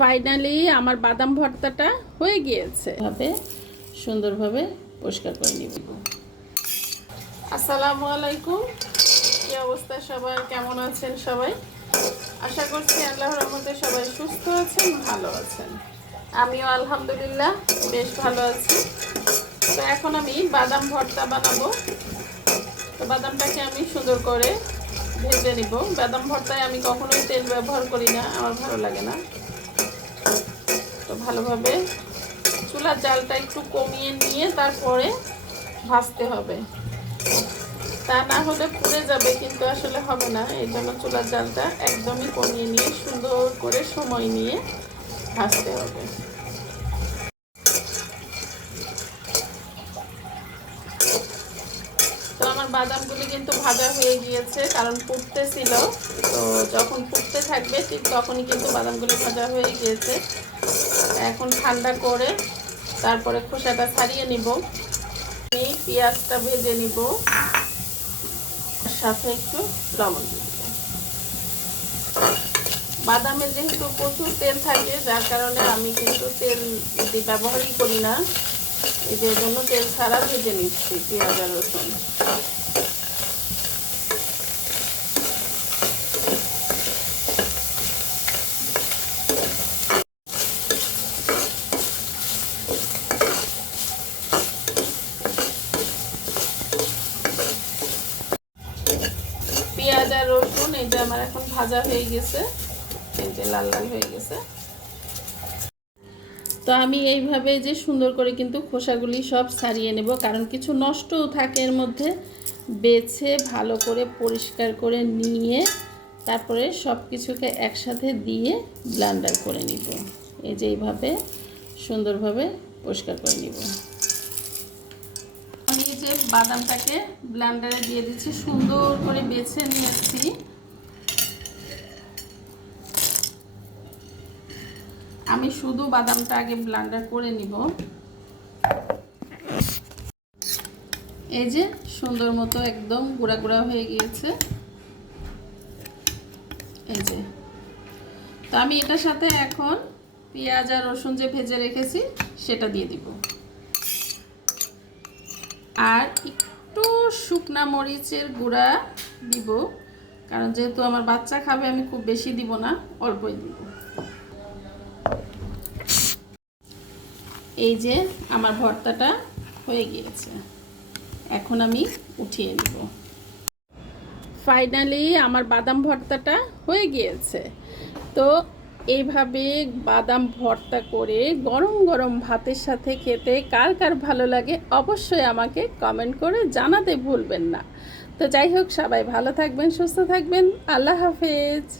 Finally আমার বাদাম ভর্তাটা হয়ে গিয়েছে। ভাবে সুন্দরভাবে পরিষ্কার করে নিব। আসসালামু আলাইকুম, কি অবস্থা সবার, কেমন আছেন সবাই? আশা করছি আল্লাহর রহমতে সবাই সুস্থ আছেন, ভালো আছেন। আমিও আলহামদুলিল্লাহ বেশ ভালো আছি। তো এখন আমি বাদাম ভর্তা বানাবো। তো বাদামটাকে আমি সুন্দর করে ভেজে নিব। বাদাম ভর্তায় আমি কখনোই তেল ব্যবহার করি না, আমার ভালো লাগে না। তো ভালোভাবে চুলার জালটা একটু কমিয়ে নিয়ে তারপরে ভাজতে হবে, তা না হলে পুড়ে যাবে, কিন্তু আসলে হবে না। এই জন্য চুলার জালটা একদমই কমিয়ে নিয়ে সুন্দর করে সময় নিয়ে ভাজতে হবে। তো আমার বাদামগুলি কিন্তু ভাজা হয়ে গিয়েছে, কারণ পুড়তেছিল। তো যখন পুড়তে থাকবে ঠিক তখনই কিন্তু বাদামগুলি ভাজা হয়ে গিয়েছে। এখন ঠান্ডা করে তারপরে খোসাটা ছাড়িয়ে নিব। আমি পেঁয়াজটা ভেজে নিব, সাথে একটু লবণ দিব। বাদামে যেহেতু প্রচুর তেল থাকে, যার কারণে আমি কিন্তু তেল ব্যবহারই করি না। এই জন্য তেল ছাড়া ভেজে নিচ্ছি পেঁয়াজ আর রসুন। পেঁয়াজ আর রসুন এই যে আমার এখন ভাজা হয়ে গেছে, এই যে লাল লাল হয়ে গেছে। তো আমি এইভাবে যে সুন্দর করে কিন্তু খোসাগুলি সব ছাড়িয়ে নেব, কারণ কিছু নষ্টও থাকে এর মধ্যে। বেছে ভালো করে পরিষ্কার করে নিয়ে তারপরে সব কিছুকে একসাথে দিয়ে ব্লেন্ডার করে নিব। এই যে এইভাবে সুন্দরভাবে পরিষ্কার করে নিব। আমি এই যে বাদামটাকে ব্লেন্ডারে দিয়ে দিচ্ছি, সুন্দর করে বেছে নিয়েছি। আমি শুধু বাদামটা আগে ব্লেন্ডার করে নিব। এই যে সুন্দর মতো একদম গুঁড়া গুঁড়া হয়ে গিয়েছে। এই যে, তো আমি এটার সাথে এখন পেঁয়াজ আর রসুন যে ভেজে রেখেছি সেটা দিয়ে দিব, আর একটু শুকনা মরিচের গুঁড়া দিব, কারণ যেহেতু আমার বাচ্চা খাবে আমি খুব বেশি দিব না, অল্পই দিব। এই যে আমার ভর্তাটা হয়ে গিয়েছে, এখন আমি উঠিয়ে নিব। ফাইনালি আমার বাদাম ভর্তাটা হয়ে গিয়েছে। তো এইভাবে বাদাম ভর্তা করে গরম গরম ভাতের সাথে খেতে কার কার ভালো লাগে অবশ্যই আমাকে কমেন্ট করে জানাতে ভুলবেন না। তো যাই হোক, সবাই ভালো থাকবেন, সুস্থ থাকবেন। আল্লাহ হাফেজ।